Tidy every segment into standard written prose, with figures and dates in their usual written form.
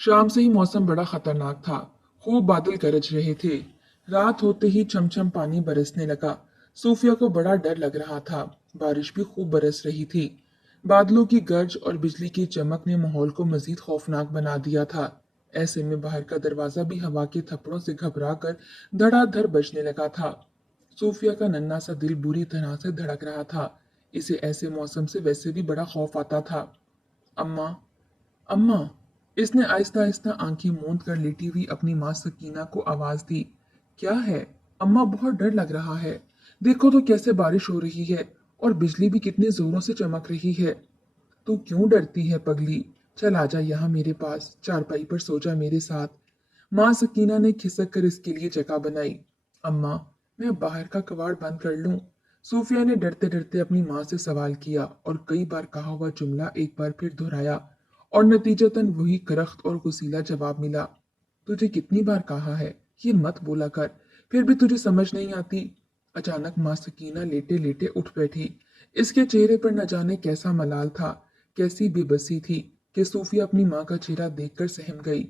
शाम से ही मौसम बड़ा खतरनाक था। खूब बादल गरज रहे थे। रात होते ही छमछम पानी बरसने लगा। सूफिया को बड़ा डर लग रहा था। बारिश भी खूब बरस रही थी। बादलों की गर्ज और बिजली की चमक ने माहौल को मजीद खौफनाक बना दिया था। ऐसे में बाहर का दरवाजा भी हवा के थप्पड़ों से घबरा कर धड़ाधड़ बजने लगा था। सूफिया का नन्हा सा दिल बुरी तरह से धड़क रहा था। इसे ऐसे मौसम से वैसे भी बड़ा खौफ आता था। अम्मा, अम्मा, इसने आहिस्ता आहिस्ता आंखें मूंद कर लेटी हुई अपनी माँ सकीना को आवाज दी। क्या है अम्मा? बहुत डर लग रहा है। देखो तो कैसे बारिश हो रही है और बिजली भी कितने जोरों से चमक रही है। तू क्यों डरती है पगली? चल आजा यहाँ मेरे पास, चारपाई पर सो जा मेरे साथ। माँ सकीना ने खिसक कर इसके लिए जगह बनाई। अम्मा, मैं बाहर का कबाड़ बंद कर लूं? सूफिया ने डरते डरते अपनी माँ से सवाल किया और कई बार कहा हुआ जुमला एक बार फिर दोहराया और नतीजतन वही करख्त और गुसीला जवाब मिला। तुझे कितनी बार कहा है ये मत बोला कर, फिर भी तुझे समझ नहीं आती। अचानक माँ सकीना लेटे लेटे उठ बैठी। इसके चेहरे पर न जाने कैसा मलाल था, कैसी बेबसी थी कि सूफिया अपनी माँ का चेहरा देखकर सहम गई।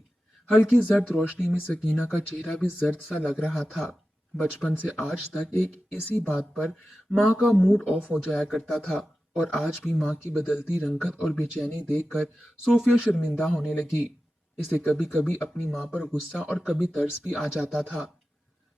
हल्की जर्द रोशनी में सकीना का चेहरा भी जर्द सा लग रहा था। बचपन से आज तक एक इसी बात पर माँ का मूड ऑफ हो जाया करता था और आज भी माँ की बदलती रंगत और बेचैनी देखकर सोफिया शर्मिंदा होने लगी। इसे कभी कभी अपनी माँ पर गुस्सा और कभी तरस भी आ जाता था।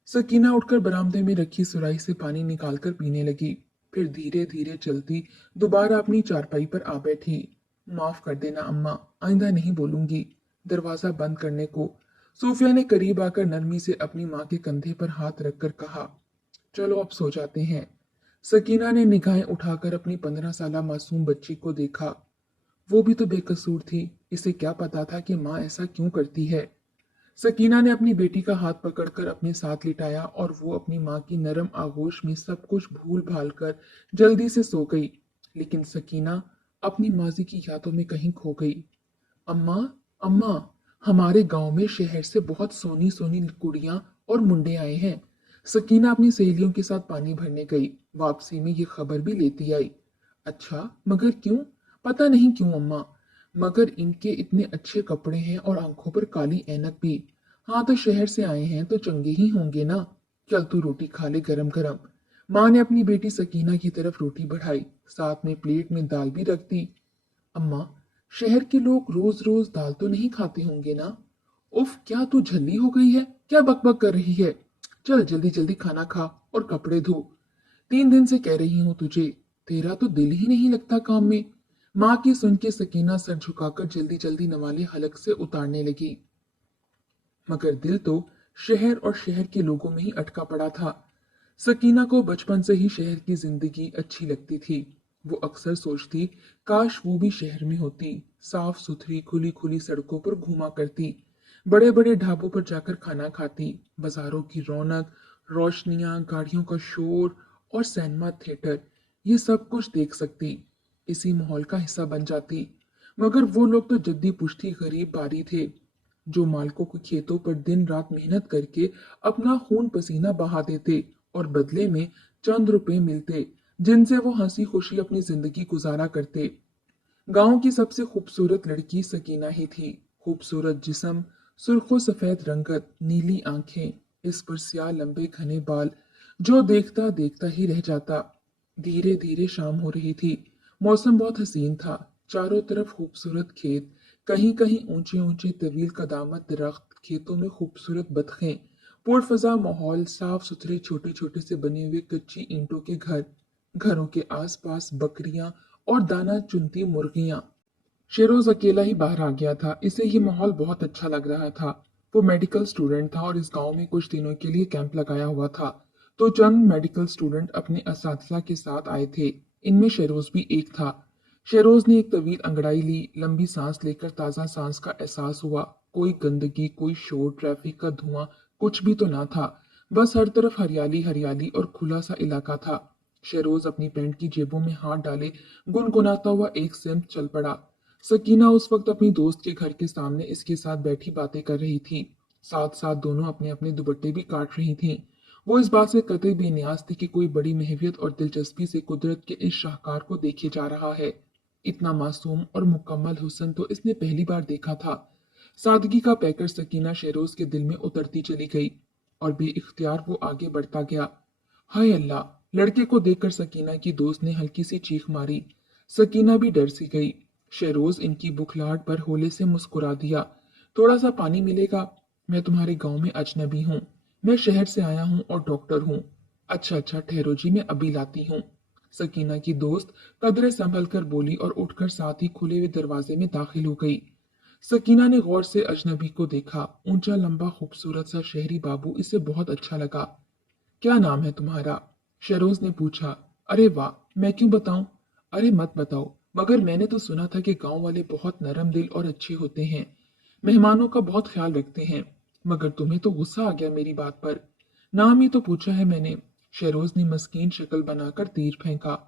सकीना उठकर बरामदे में रखी सुराही से पानी निकालकर पीने लगी। फिर धीरे धीरे चलती दोबारा अपनी चारपाई पर आ बैठी। माफ कर देना अम्मा, आइंदा नहीं बोलूंगी। दरवाजा बंद करने को सूफिया ने करीब आकर नरमी से अपनी माँ के कंधे पर हाथ रखकर कहा। चलो अब सो जाते हैं। सकीना ने निगाहें उठाकर अपनी 15 साला मासूम बच्ची को देखा। वो भी तो बेकसूर थी। इसे क्या पता था कि माँ ऐसा क्यों करती है। सकीना ने अपनी बेटी का हाथ पकड़कर अपने साथ लिटाया और वो अपनी माँ की नरम आगोश में सब कुछ भूल भाल कर जल्दी से सो गई। लेकिन सकीना अपनी माजी की यादों में कहीं खो गई। अम्मा, अम्मा, हमारे गांव में शहर से बहुत सोनी सोनी कुड़ियां और मुंडे आए हैं। सकीना अपनी सहेलियों के साथ पानी भरने गई। वापसी में ये खबर भी लेती आई। अच्छा, मगर क्यों? पता नहीं क्यों अम्मा, मगर इनके इतने अच्छे कपड़े हैं और आंखों पर काली ऐनक भी। हाँ, तो शहर से आए हैं तो चंगे ही होंगे ना। चल तू रोटी खा ले गरम गरम। माँ ने अपनी बेटी सकीना की तरफ रोटी बढ़ाई, साथ में प्लेट में दाल भी रख दी। अम्मा, शहर के लोग रोज रोज दाल तो नहीं खाते होंगे ना। उफ, क्या तू झल्ली हो गई है? क्या बकबक कर रही है? चल जल्दी जल्दी खाना खा और कपड़े धो। 3 दिन से कह रही हूं तुझे, तेरा तो दिल ही नहीं लगता काम में। माँ की सुन के सकीना सर झुकाकर जल्दी जल्दी नवाले हलक से उतारने लगी। मगर दिल तो शहर और शहर के लोगों में ही अटका पड़ा था। सकीना को बचपन से ही शहर की जिंदगी अच्छी लगती थी। वो अक्सर सोचती, काश वो भी शहर में होती। साफ सुथरी खुली खुली सड़कों पर घूमा करती, बड़े बड़े ढाबों पर जाकर खाना खाती, बाजारों की रौनक, रोशनियां, गाड़ियों का शोर और सिनेमा थिएटर, ये सब कुछ देख सकती, इसी माहौल का हिस्सा बन जाती। मगर वो लोग तो जद्दी पुश्ती गरीब बारी थे, जो मालिकों के खेतों पर दिन रात मेहनत करके अपना खून पसीना बहा देते और बदले में चंद रुपए मिलते, जिनसे वो हंसी खुशी अपनी जिंदगी गुजारा करते। गांव की सबसे खूबसूरत लड़की सकीना ही थी। खूबसूरत जिस्म, सुर्खो सफेद रंगत, नीली आंखें, इस पर स्याह लंबे घने बाल, जो देखता देखता ही रह जाता। धीरे धीरे शाम हो रही थी। मौसम बहुत हसीन था। चारों तरफ खूबसूरत खेत, कहीं कहीं ऊंचे ऊंचे तवील कदामत दरख्त, खेतों में खूबसूरत बतखें, पुरफजा माहौल, साफ सुथरे छोटे छोटे से बने हुए कच्ची ईंटों के घर, घरों के आसपास बकरियां और दाना चुनती मुर्गियां। शेरोज अकेला ही बाहर आ गया था। इसे ये माहौल बहुत अच्छा लग रहा था। वो मेडिकल स्टूडेंट था और इस गांव में कुछ दिनों के लिए कैंप लगाया हुआ था। तो चंद मेडिकल स्टूडेंट अपने असातिज़ा के साथ आए थे। इनमें शेरोज भी एक था। शेरोज ने एक तवील अंगड़ाई ली, लंबी सांस लेकर ताजा सांस का एहसास हुआ। कोई गंदगी, कोई शोर, ट्रैफिक का धुआं, कुछ भी तो ना था। बस हर तरफ हरियाली हरियाली और खुला सा इलाका था। शेरोज अपनी पैंट की जेबों में हाथ डाले गुनगुनाता हुआ एक सिमत चल पड़ा। सकीना उस वक्त अपनी दोस्त के घर के सामने इसके साथ बैठी बातें कर रही थी। साथ साथ दोनों अपने अपने दुपट्टे भी काट रही थीं। वो इस बात से कतई बेनियाज थी कि कोई बड़ी महवियत और दिलचस्पी से कुदरत के इस शाहकार को देखे जा रहा है। इतना मासूम और मुकम्मल हुस्न तो इसने पहली बार देखा था। सादगी का पैकर सकीना शहरोज के दिल में उतरती चली गई और बेइख्तियार वो आगे बढ़ता गया। हाय अल्लाह! लड़के को देखकर सकीना की दोस्त ने हल्की सी चीख मारी। सकीना भी डर सी गई। शहरोज इनकी बुखलाहट पर होले से मुस्कुरा दिया। थोड़ा सा पानी मिलेगा? मैं तुम्हारे गांव में अजनबी हूँ। मैं शहर से आया हूँ और डॉक्टर हूँ। अच्छा अच्छा ठहरो जी, मैं अभी लाती हूँ। सकीना की दोस्त कदरे संभल कर बोली और उठकर साथ ही खुले हुए दरवाजे में दाखिल हो गई। सकीना ने गौर से अजनबी को देखा। ऊंचा लंबा खूबसूरत सा शहरी बाबू इसे बहुत अच्छा लगा। क्या नाम है तुम्हारा? शहरोज ने पूछा। अरे वाह, मैं क्यों बताऊं? अरे मत बताओ, मगर मैंने तो सुना था कि गांव वाले बहुत नरम दिल और अच्छे होते हैं, मेहमानों का बहुत ख्याल रखते हैं। मगर तुम्हें तो गुस्सा आ गया मेरी बात पर। नाम ही तो पूछा है मैंने। शहरोज ने मस्कीन शक्ल बनाकर तीर फेंका।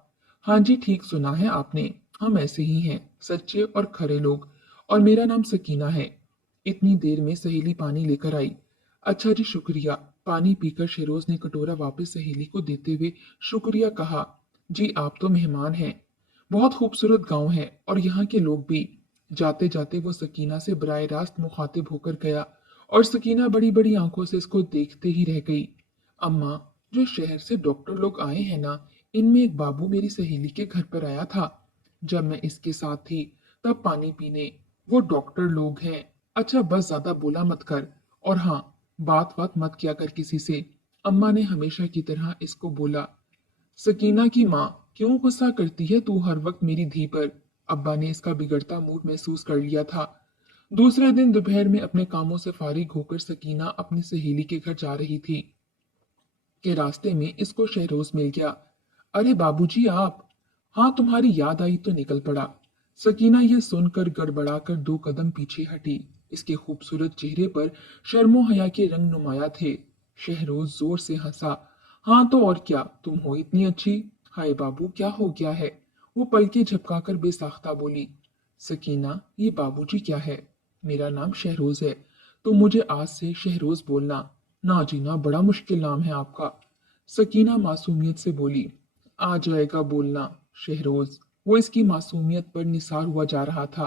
हाँ जी, ठीक सुना है आपने। हम ऐसे ही हैं, सच्चे और खरे लोग। और मेरा नाम सकीना है। इतनी देर में सहेली पानी लेकर आई। अच्छा जी, शुक्रिया। पानी पीकर शेरोज ने कटोरा वापस सहेली को देते हुए शुक्रिया कहा। जी, आप तो मेहमान हैं। बहुत खूबसूरत गांव है और यहाँ के लोग भी। जाते जाते वो सकीना से बराह रास्त मुखातिब होकर गया और सकीना बड़ी बड़ी आंखों से इसको देखते ही रह गई। अम्मा, जो शहर से डॉक्टर लोग आए हैं ना, इनमें एक बाबू मेरी सहेली के घर पर आया था जब मैं इसके साथ थी, तब पानी पीने। वो डॉक्टर लोग हैं। अच्छा बस ज्यादा बोला मत कर। और हाँ, बात बात मत किया कर किसी से। अम्मा ने हमेशा की तरह इसको बोला। सकीना की माँ, क्यों गुस्सा करती है तू हर वक्त मेरी धी पर? अब्बा ने इसका बिगड़ता मूड महसूस कर लिया था। दूसरे दिन दोपहर में अपने कामों से फारिग होकर सकीना अपनी सहेली के घर जा रही थी कि रास्ते में इसको शहरोज मिल गया। अरे बाबूजी आप! हाँ, तुम्हारी याद आई तो निकल पड़ा। सकीना यह सुनकर गड़बड़ाकर दो कदम पीछे हटी। इसके खूबसूरत चेहरे पर शर्मो हया के रंग नुमाया थे। शहरोज जोर से हंसा। हाँ तो और क्या, तुम हो इतनी अच्छी। हाय बाबू, क्या हो गया है? वो पलके झपकाकर बेसाख्ता बोली। सकीना, ये बाबूजी क्या है? मेरा नाम शहरोज है, तो मुझे आज से शहरोज बोलना। ना जी ना, बड़ा मुश्किल नाम है आपका। सकीना मासूमियत से बोली। आ जाएगा बोलना शहरोज। वो इसकी मासूमियत पर निसार हुआ जा रहा था।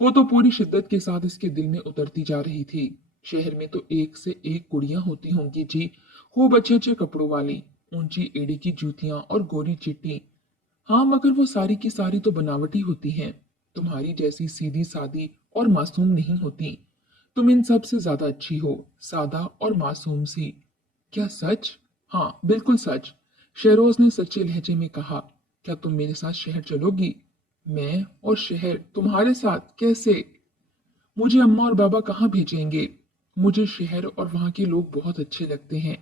वो तो पूरी शिद्दत के साथ इसके दिल में उतरती जा रही थी। शहर में तो एक से एक कुड़ियां होती होंगी जी, खूब अच्छे अच्छे कपड़ों वाली, ऊंची एड़ी की जूतियां और गोरी चिट्टी। हाँ, मगर वो सारी की सारी तो बनावटी होती हैं। तुम्हारी जैसी सीधी सादी और मासूम नहीं होती। तुम इन सब से ज्यादा अच्छी हो, सादा और मासूम सी। क्या सच? हाँ, बिल्कुल सच। शहरोज ने सच्चे लहजे में कहा। क्या तुम मेरे साथ शहर चलोगी? मैं और शहर तुम्हारे साथ कैसे? मुझे अम्मा और बाबा कहाँ भेजेंगे? मुझे शहर और वहाँ के लोग बहुत अच्छे लगते हैं।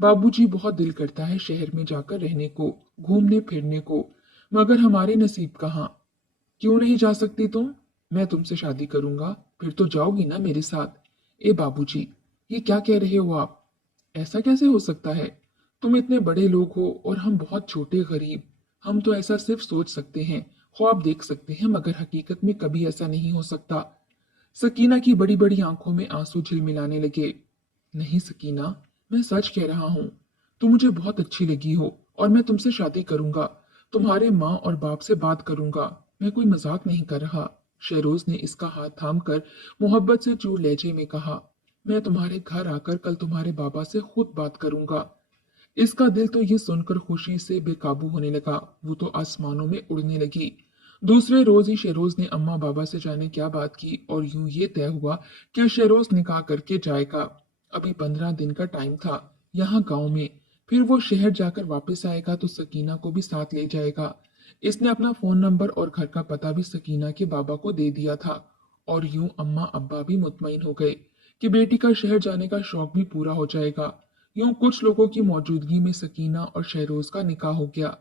बाबूजी, बहुत दिल करता है शहर में जाकर रहने को, घूमने फिरने को, मगर हमारे नसीब कहाँ। क्यों नहीं जा सकती तुम? मैं तुमसे शादी करूंगा, फिर तो जाओगी ना मेरे साथ। ए बाबूजी, ये क्या कह रहे हो आप? ऐसा कैसे हो सकता है? तुम इतने बड़े लोग हो और हम बहुत छोटे गरीब। हम तो ऐसा सिर्फ सोच सकते हैं, ख्वाब देख सकते हैं, मगर हकीकत में कभी ऐसा नहीं हो सकता। सकीना की बड़ी बड़ी आंखों में आंसू झिलमिलाने लगे। नहीं सकीना, मैं सच कह रहा हूँ। तुम मुझे बहुत अच्छी लगी हो और मैं तुमसे शादी करूंगा। तुम्हारे माँ और बाप से बात करूंगा। मैं कोई मजाक नहीं कर रहा। शहरोज ने इसका हाथ थामकर मोहब्बत से चूर लहजे में कहा। मैं तुम्हारे घर आकर कल तुम्हारे बाबा से खुद बात करूंगा। इसका दिल तो ये सुनकर खुशी से बेकाबू होने लगा। वो तो आसमानों में उड़ने लगी। दूसरे रोज ही शेरोज ने अम्मा बाबा से जाने क्या बात की और यूं ये तय हुआ कि शेरोज निकाह करके जाएगा। अभी 15 दिन का टाइम था यहाँ गांव में। फिर वो शहर जाकर वापस आएगा तो सकीना को भी साथ ले जाएगा। इसने अपना फोन नंबर और घर का पता भी सकीना के बाबा को दे दिया था। और यूं अम्मा अब्बा भी मुतमईन हो गए कि बेटी का शहर जाने का शौक भी पूरा हो जाएगा। यूं कुछ लोगों की मौजूदगी में सकीना और शहरोज का निकाह हो गया।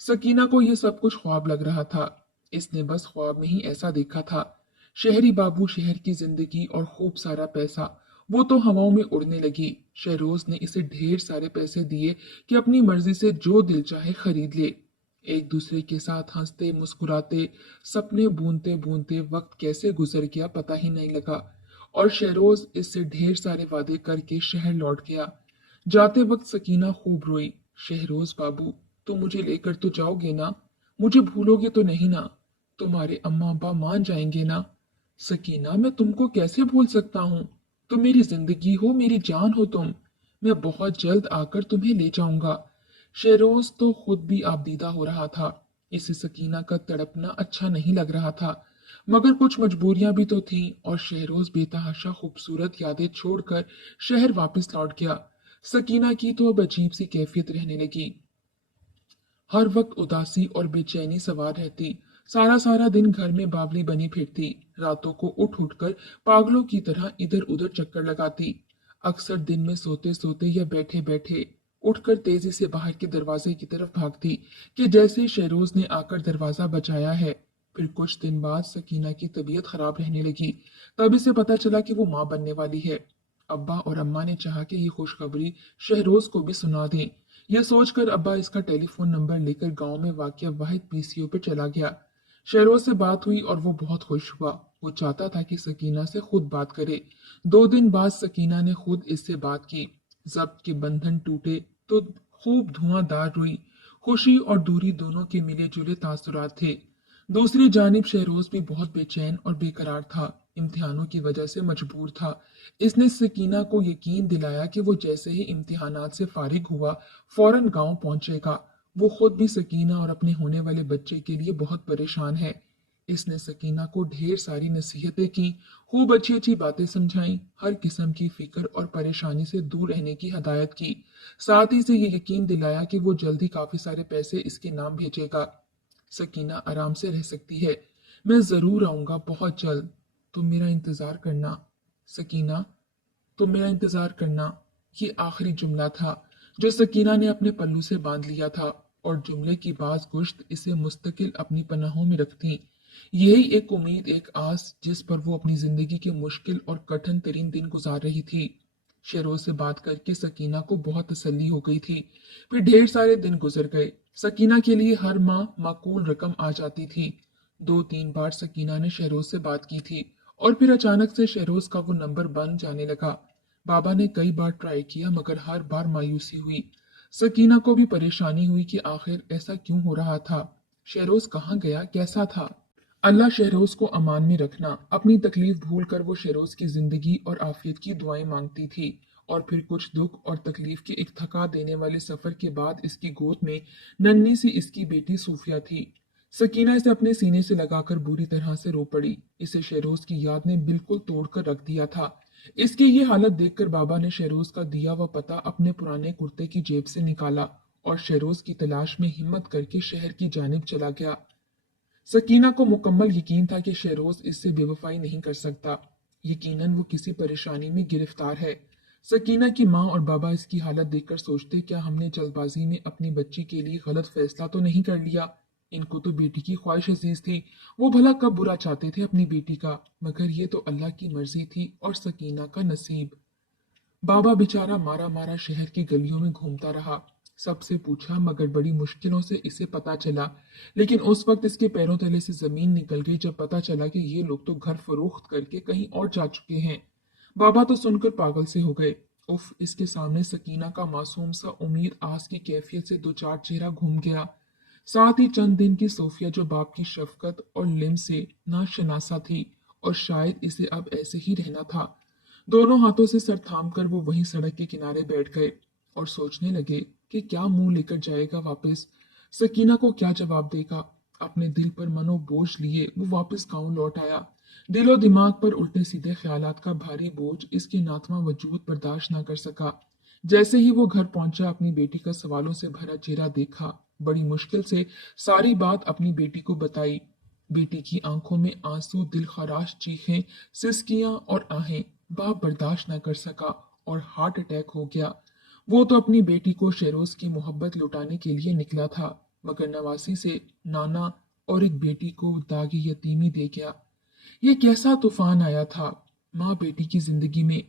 सकीना को यह सब कुछ ख्वाब लग रहा था। इसने बस ख्वाब में ही ऐसा देखा था। शहरी बाबू, शहर की जिंदगी और खूब सारा पैसा, वो तो हवाओं में उड़ने लगी। शहरोज ने इसे ढेर सारे पैसे दिए कि अपनी मर्जी से जो दिल चाहे खरीद ले। एक दूसरे के साथ हंसते मुस्कुराते, सपने बूनते बूनते वक्त कैसे गुजर गया पता ही नहीं लगा। और शहरोज इससे ढेर सारे वादे करके शहर लौट गया। जाते वक्त सकीना खूब रोई। शहरोज बाबू, तुम मुझे लेकर तो जाओगे ना? मुझे भूलोगे तो नहीं ना? तुम्हारे अम्मा अब्बा मान जाएंगे ना? सकीना, मैं तुमको कैसे भूल सकता हूँ? तुम मेरी जिंदगी हो, मेरी जान हो तुम। मैं बहुत जल्द आकर तुम्हें ले जाऊंगा। शेरोज तो खुद भी आबदीदा हो रहा था। इसे सकीना का तड़पना अच्छा नहीं लग रहा था, मगर कुछ मजबूरियां भी तो थीं और शहरोज बेतहाशा खूबसूरत यादें छोड़कर शहर वापस लौट गया। सकीना की तो अब अजीब सी कैफियत रहने लगी। हर वक्त उदासी और बेचैनी सवार रहती। सारा सारा दिन घर में बावली बनी फिरती। रातों को उठ उठकर पागलों की तरह इधर उधर चक्कर लगाती। अक्सर दिन में सोते सोते या बैठे बैठे उठकर तेजी से बाहर के दरवाजे की तरफ भागती कि जैसे शहरोज ने आकर दरवाजा बचाया है। फिर कुछ दिन बाद सकीना की तबीयत खराब रहने लगी। तभी से पता चला कि वो माँ बनने वाली है। अब्बा और अम्मा ने चाहा कि ये खुशखबरी शहरोज को भी सुना दें। यह सोचकर अब्बा इसका टेलीफोन नंबर लेकर गांव में वाक़िया वाहिद पीसीओ पे चला गया। शहरोज से बात हुई और वो बहुत खुश हुआ। वो चाहता था कि सकीना से खुद बात करे। 2 दिन बाद सकीना ने खुद इससे बात की। जब्त के बंधन टूटे तो खूब धुआंधार हुई। खुशी और दूरी दोनों के मिले जुले तासुरात थे। दूसरी जानिब शहरोज भी बहुत बेचैन और बेकरार था। इम्तिहानों की वजह से मजबूर था। इसने सकीना को यकीन दिलाया कि वो जैसे ही इम्तिहानात से फारिग हुआ फौरन गांव पहुंचेगा। वो खुद भी सकीना और अपने होने वाले बच्चे के लिए बहुत परेशान है। इसने सकीना को ढेर सारी नसीहतें की, खूब अच्छी अच्छी बातें समझाई, हर किस्म की फिक्र और परेशानी से दूर रहने की हदायत की। साथ ही से ये यकीन दिलाया कि वो जल्दी काफी सारे पैसे इसके नाम भेजेगा। सकीना आराम से रह सकती है। मैं जरूर आऊंगा बहुत जल्द। तुम मेरा इंतजार करना। सकीना, तुम मेरा इंतजार करना। ये आखिरी जुमला था जो सकीना ने अपने पल्लू से बांध लिया था, और जुमले की बाज गुश्त इसे मुस्तकिल अपनी पनाहों में रखती। यही एक उम्मीद, एक आस, जिस पर वो अपनी जिंदगी के मुश्किल और कठिन तरीन दिन गुजार रही थी। शेरोज से बात करके सकीना को बहुत तसल्ली हो गई थी। फिर ढेर सारे दिन गुजर गए। सकीना के लिए हर माह माकूल रकम आ जाती थी। 2-3 बार सकीना ने शहरोज से बात की थी, और फिर अचानक से शहरोज का वो नंबर बंद जाने लगा। बाबा ने कई बार ट्राई किया, मगर हर बार मायूसी हुई। सकीना को भी परेशानी हुई कि आखिर ऐसा क्यों हो रहा था। शहरोज कहाँ गया, कैसा था? अल्लाह शहरोज को अमान में रखना। अपनी तकलीफ भूल कर वो शहरोज की जिंदगी और आफियत की दुआएं मांगती थी। और फिर कुछ दुख और तकलीफ के एक थका देने वाले सफर के बाद इसकी गोद में नन्ही सी इसकी बेटी सूफिया थी। सकीना इसे अपने सीने से लगाकर बुरी तरह से रो पड़ी। इसे शहरोज की याद ने बिल्कुल तोड़कर रख दिया था। इसकी ये हालत देखकर बाबा ने शहरोज का दिया हुआ पता अपने पुराने कुर्ते की जेब से निकाला और शहरोज की तलाश में हिम्मत करके शहर की जानिब चला गया। सकीना को मुकम्मल यकीन था कि शहरोज इससे बेवफाई नहीं कर सकता। यकीनन वो किसी परेशानी में गिरफ्तार है। सकीना की माँ और बाबा इसकी हालत देखकर सोचते, क्या हमने जल्दबाजी में अपनी बच्ची के लिए गलत फैसला तो नहीं कर लिया? इनको तो बेटी की ख्वाहिश अजीज थी। वो भला कब बुरा चाहते थे अपनी बेटी का? मगर ये तो अल्लाह की मर्जी थी और सकीना का नसीब। बाबा बेचारा मारा मारा शहर की गलियों में घूमता रहा। सबसे पूछा, मगर बड़ी मुश्किलों से इसे पता चला। लेकिन उस वक्त इसके पैरों तले से जमीन निकल गई जब पता चला कि ये लोग तो घर फरोख्त करके कहीं और जा चुके हैं। बाबा तो सुनकर पागल से हो गए। उफ, इसके सामने सकीना का मासूम सा उम्मीद आस की कैफियत से दो चार चेहरा घूम गया। साथ ही चंद दिन की सोफिया जो बाप की शफकत और लिम से नाशनासा थी, और शायद इसे अब ऐसे ही रहना था। दोनों हाथों से सर थाम कर वो वहीं सड़क के किनारे बैठ गए और सोचने लगे कि क्या मुंह लेकर जाएगा वापस। सकीना को क्या जवाब देगा? अपने दिल पर मनो बोझ लिए वो वापस गांव लौट आया। दिलो दिमाग पर उल्टे सीधे ख्यालात का भारी बोझ इसके नातवा वजूद बर्दाश्त ना कर सका। जैसे ही वो घर पहुंचा, अपनी बेटी का सवालों से भरा चेहरा देखा। बड़ी मुश्किल से सारी बात अपनी बेटी को बताई। बेटी की आंखों में आंसू, दिल खराश चीखें, सिसकियां और आहें। बाप बर्दाश्त न कर सका और हार्ट अटैक हो गया। वो तो अपनी बेटी को शेरोज की मोहब्बत लुटाने के लिए निकला था, मगर नवासी से नाना और एक बेटी को दागी यतीमी दे गया। ये कैसा तूफान आया था माँ बेटी की जिंदगी में।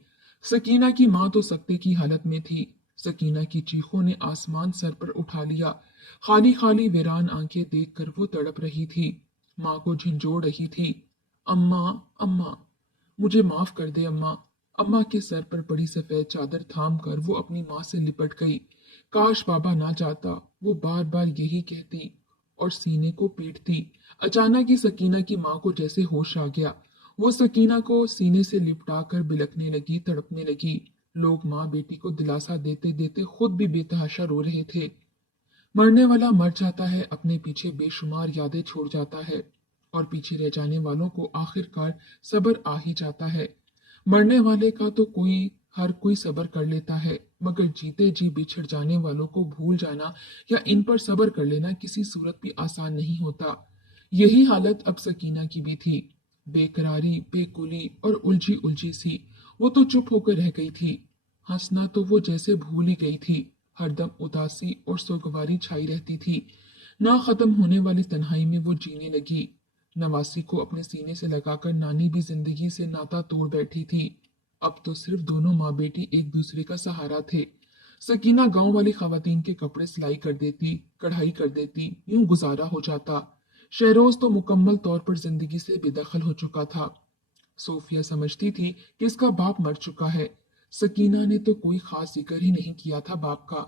सकीना की माँ तो सकते की हालत में थी। सकीना की चीखों ने आसमान सर पर उठा लिया। खाली खाली वीरान आंखें देखकर वो तड़प रही थी। माँ को झंझोड़ रही थी। अम्मा, अम्मा, मुझे माफ कर दे अम्मा। अम्मा के सर पर बड़ी सफेद चादर थाम कर वो अपनी माँ से लिपट गई। काश बाबा ना जाता, वो बार बार यही कहती और सीने को पीटती। अचानक ही सकीना की माँ को जैसे होश आ गया। वो सकीना को सीने से लिपटाकर बिलखने लगी, तड़पने लगी। लोग माँ बेटी को दिलासा देते देते खुद भी बेतहाशा रो रहे थे। मरने वाला मर जाता है, अपने पीछे बेशुमार यादें छोड़ जाता है, और पीछे रह जाने वालों को आखिरकार सब्र आ ही जाता है। मरने वाले का तो हर कोई सब्र कर लेता है, मगर जीते जी बिछड़ जाने वालों को भूल जाना या इन पर सब्र कर लेना किसी सूरत भी आसान नहीं होता। यही हालत अब सकीना की भी थी। बेकरारी, बेकुली और उलझी उलझी सी वो तो चुप होकर रह गई थी। हंसना तो वो जैसे भूल ही गई थी। हरदम उदासी और सोगवारी छाई रहती थी। ना खत्म होने वाली तन्हाई में वो जीने लगी। नवासी को अपने सीने से लगाकर नानी भी जिंदगी से नाता तोड़ बैठी थी। अब तो सिर्फ दोनों माँ बेटी एक दूसरे का सहारा थे। सकीना गांव वाली खवातीन के कपड़े सिलाई कर देती, कढ़ाई कर देती, यूं गुजारा हो जाता। शहरोज तो मुकम्मल तौर पर जिंदगी से बेदखल हो चुका था। सोफिया समझती थी कि इसका बाप मर चुका है। सकीना ने तो कोई खास जिक्र ही नहीं किया था बाप का।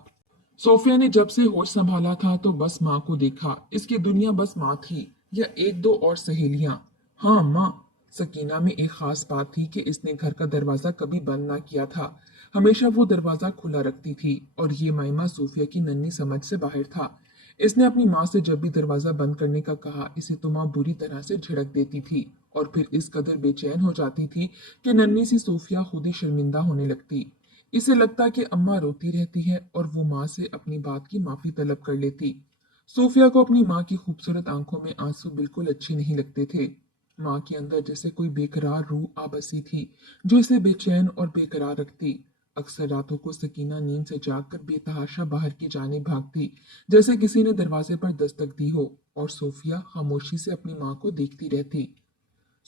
सोफिया ने जब से होश संभाला था तो बस माँ को देखा। इसकी दुनिया बस माँ थी, या एक दो और सहेलियां। हाँ, माँ। सकीना में एक खास बात थी कि इसने घर का दरवाजा कभी बंद ना किया था। हमेशा वो दरवाजा खुला रखती थी, और ये मायमा सोफिया की नन्ही समझ से बाहर था। इसने अपनी माँ से जब भी दरवाजा बंद करने का कहा, इसे तो माँ बुरी तरह से झिड़क देती थी, और फिर इस कदर बेचैन हो जाती थी कि नन्ही सी सोफिया खुद ही शर्मिंदा होने लगती। इसे लगता कि अम्मा रोती रहती है, और वो माँ से अपनी बात की माफी तलब कर लेती। सोफिया को अपनी माँ की खूबसूरत आंखों में आंसू बिल्कुल अच्छे नहीं लगते थे। माँ के अंदर जैसे कोई बेकरार रूह आ बसी थी, जो इसे बेचैन और बेकरार रखती। अक्सर रातों को सकीना नींद से जागकर बेतहाशा बाहर की जाने भागती, जैसे किसी ने दरवाजे पर दस्तक दी हो, और सोफिया खामोशी से अपनी माँ को देखती रहती।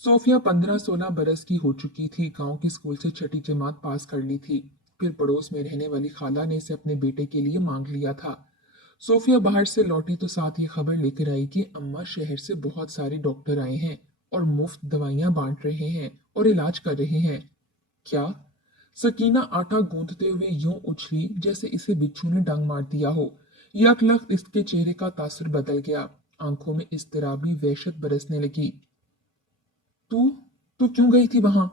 सोफिया 15-16 बरस की हो चुकी थी। गांव के स्कूल से छठी जमात पास कर ली थी। फिर पड़ोस में रहने वाली खाला ने इसे अपने बेटे के लिए मांग लिया था। सोफिया बाहर से लौटी तो साथ ये खबर लेकर आई कि अम्मा शहर से बहुत सारे डॉक्टर आए हैं और मुफ्त दवाइयां बांट रहे हैं और इलाज कर रहे हैं। क्या? सकीना आटा गूंदते हुए यूं उछली जैसे इसे बिच्छू ने डंग मार दिया हो। यकलख्त इसके चेहरे का तासुर बदल गया। आंखों में इज़्तिराबी वहशत बरसने लगी। तू तू क्यों गई थी वहां?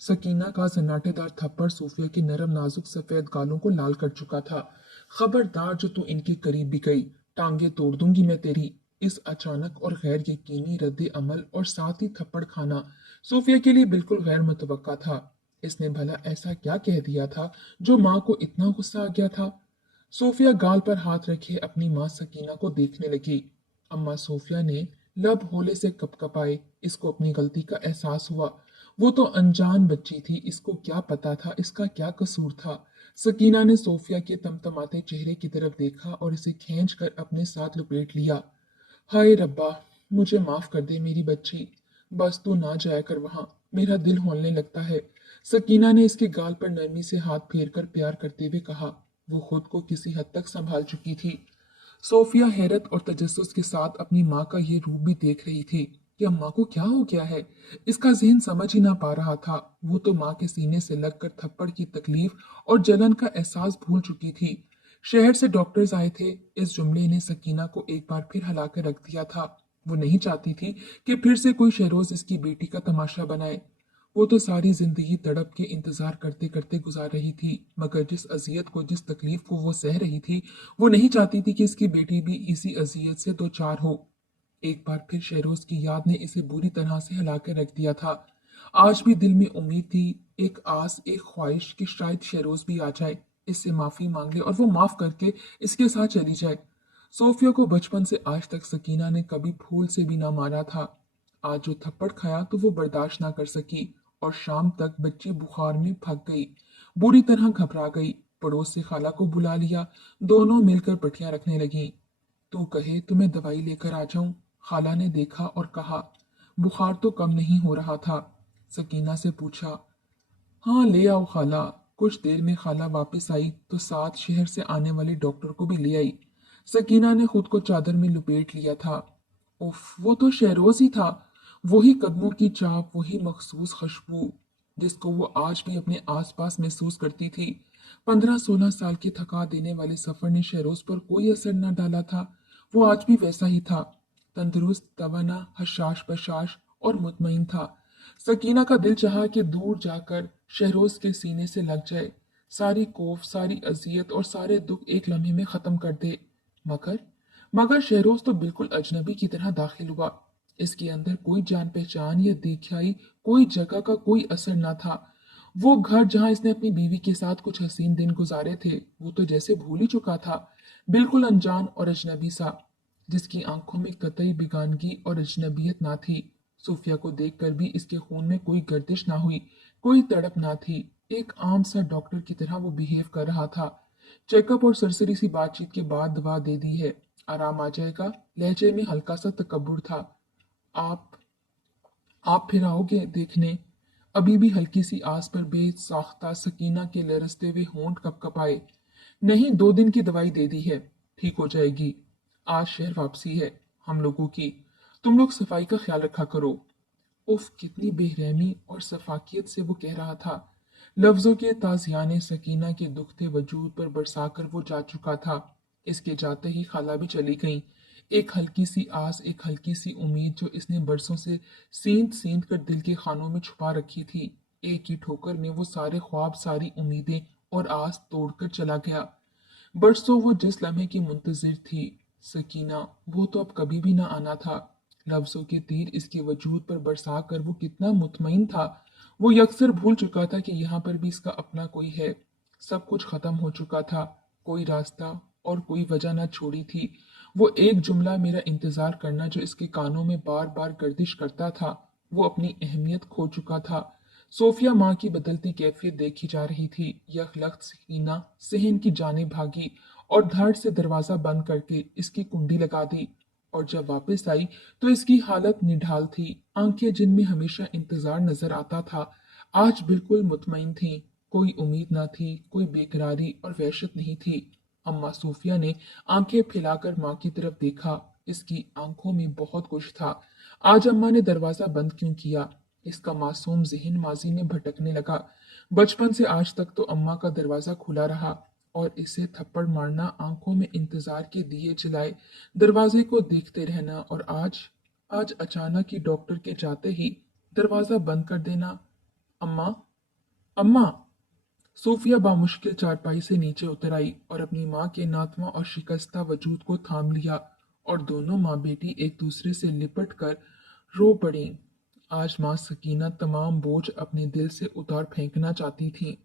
सकीना का सन्नाटेदार थप्पड़ सोफिया के नरम नाजुक सफेद गालों को लाल कर चुका था। खबरदार जो तू इनके करीब भी गई, टांगे तोड़ दूंगी मैं तेरी। इस अचानक और गैर यकीनी रद्द अमल और साथ ही थप्पड़ खाना सोफिया के लिए बिल्कुल गैर मुतवक्का था। इसने भला ऐसा क्या कह दिया था जो माँ को इतना गुस्सा आ गया था? सोफिया गाल पर हाथ रखे अपनी माँ सकीना को देखने लगी। अम्मा सोफिया ने लब होले से कपकपाए। इसको अपनी गलती का एहसास हुआ। वो तो अनजान बच्ची थी, इसको क्या पता था इसका क्या कसूर था। सकीना ने सोफिया के तमतमाते चेहरे की तरफ देखा और इसे खींच कर अपने साथ लपेट लिया। हाय रब्बा, मुझे माफ कर दे मेरी बच्ची। बस तू ना जाया कर वहां, मेरा दिल होलने लगता है। सकीना ने इसके गाल पर नरमी से हाथ फेर कर प्यार करते हुए कहा। वो खुद को किसी हद तक संभाल चुकी थी। सोफिया हैरत और तजस्सुस के साथ अपनी माँ का ये रूप भी देख रही थी कि अम्मा को क्या हो गया है। इसका ज़हन समझ ही ना पा रहा था। वो तो माँ के सीने से लगकर थप्पड़ की तकलीफ और जलन का एहसास भूल चुकी थी। शहर से डॉक्टर्स आए थे। इस जुमले ने सकीना को एक बार फिर हिला कर रख दिया था। वो नहीं चाहती थी कि फिर से कोई शहरोज इसकी बेटी का तमाशा बनाए। वो तो सारी जिंदगी तड़प के इंतजार करते करते गुजार रही थी, मगर जिस अजियत को, जिस तकलीफ को वो सह रही थी, वो नहीं चाहती थी कि इसकी बेटी भी इसी अजियत से दो चार हो। एक बार फिर शहरोज की याद ने इसे बुरी तरह से हिला कर रख दिया था। आज भी दिल में उम्मीद थी, एक आस, एक ख्वाहिश कि शायद शहरोज भी आ जाए, इससे माफी मांग ले और वो माफ करके इसके साथ चली जाए। सोफिया को बचपन से आज तक सकीना ने कभी फूल से भी ना मारा था। आज जो थप्पड़ खाया तो वो बर्दाश्त ना कर सकी, और शाम तक बच्ची बुखार में थक गई, बुरी तरह घबरा गई। पड़ोस से खाला को बुला लिया। दोनों मिलकर पट्टियां रखने लगी। तू कहे तो मैं दवाई लेकर आ जाऊं? खाला ने देखा और कहा। बुखार तो कम नहीं हो रहा था। सकीना से पूछा। हाँ, ले आओ खाला। कुछ देर में खाला वापस आई तो साथ शहर से आने वाले डॉक्टर को भी ले आई। सकीना ने खुद को चादर में लुपेट लिया था। उफ, वो तो शहरोज ही था। वही कदमों की चाप, वही मखसूस खुशबू जिसको वो आज भी अपने आसपास महसूस करती थी। 15-16 साल के थका देने वाले सफर ने शहरोज पर कोई असर न डाला था। वो आज भी वैसा ही था, तंदुरुस्त, तवाना, हशाश बशाश और मुतमईन था। सकीना का दिल चाहा कि दूर जाकर शहरोज के सीने से लग जाए, सारी खौफ, सारी अजियत और सारे दुख एक लम्हे में खत्म कर दे। मगर मगर शहरोज तो बिल्कुल अजनबी की तरह दाखिल हुआ। इसके अंदर कोई जान पहचान या दिखाई, कोई जगह का कोई असर न था। वो घर जहां इसने अपनी बीवी के साथ कुछ हसीन दिन गुजारे थे, वो तो जैसे भूल ही चुका था, बिल्कुल अनजान और अजनबी सा, जिसकी आंखों में कतई बेगानगी और अजनबियत ना थी। सूफिया को देखकर भी इसके खून में कोई गर्दिश ना हुई, कोई तड़प ना थी। एक आम सा डॉक्टर की तरह वो बिहेव कर रहा था। चेकअप और सरसरी सी बातचीत के बाद दवा दे दी है, आराम आ जाएगा। लहजे में हल्का सा तकब्बुर था। आप आप फिर आओगे देखने? अभी भी हल्की सी आस पर बेसाख्ता सकीना के लरसते हुए होंठ कपकपाए। नहीं, 2 दिन की दवाई दे दी है, ठीक हो जाएगी। आज शहर वापसी है हम लोगों की, तुम लोग सफाई का ख्याल रखा करो। उफ, कितनी बेरहमी और सफाकियत से वो कह रहा था। लफ्जों के ताजियाने सकीना के दुखते वजूद पर बरसाकर वो जा चुका था। इसके जाते ही खाला भी चली गईं। एक हल्की सी आस, एक हल्की सी उम्मीद जो इसने बरसों से सींध सींध कर दिल के खानों में छुपा रखी थी, एक ही ठोकर में वो सारे ख्वाब, सारी उम्मीदें और आस तोड़कर चला गया। बरसों वो जिस लम्हे की मुंतजिर थी, सकीना, वो तो अब कभी भी ना आना था। लफ्जों के तीर इसके वजूद पर बरसा कर वो कितना मुतमईन था। वो यकसर भूल चुका था कि यहाँ पर भी इसका अपना कोई है। सब कुछ खत्म हो चुका था, कोई रास्ता और कोई वजह ना छोड़ी थी। वो एक जुमला, मेरा इंतजार करना, जो इसके कानों में बार बार गर्दिश करता था, वो अपनी अहमियत खो चुका था। सोफिया माँ की बदलती कैफियत देखी जा रही थी। यकलख्त सकीना सहन की जाने भागी और धड़ से दरवाजा बंद करके इसकी कुंडी लगा दी। और जब वापस आई तो इसकी हालत निढाल थी। आंखें, जिनमें हमेशा इंतजार नजर आता था, आज बिल्कुल मुतमईन थीं। कोई उम्मीद न थी, कोई बेकरारी और वहशत नहीं थी। अम्मा सूफिया ने आंखें फैलाकर माँ की तरफ देखा। इसकी आंखों में बहुत कुछ था। आज अम्मा ने दरवाजा बंद क्यों किया? इसका मासूम जहन माजी में भटकने लगा। बचपन से आज तक तो अम्मा का दरवाजा खुला रहा और इसे थप्पड़ मारना, आंखों में इंतजार के दिए जलाए दरवाजे को देखते रहना, और आज आज अचानक ही डॉक्टर के जाते ही दरवाजा बंद कर देना। अम्मा, अम्मा। सूफिया बामुश्किल चारपाई से नीचे उतर आई और अपनी माँ के नातवा और शिकस्ता वजूद को थाम लिया, और दोनों माँ बेटी एक दूसरे से लिपट कर रो पड़ी। आज माँ सकीना तमाम बोझ अपने दिल से उतार फेंकना चाहती थी।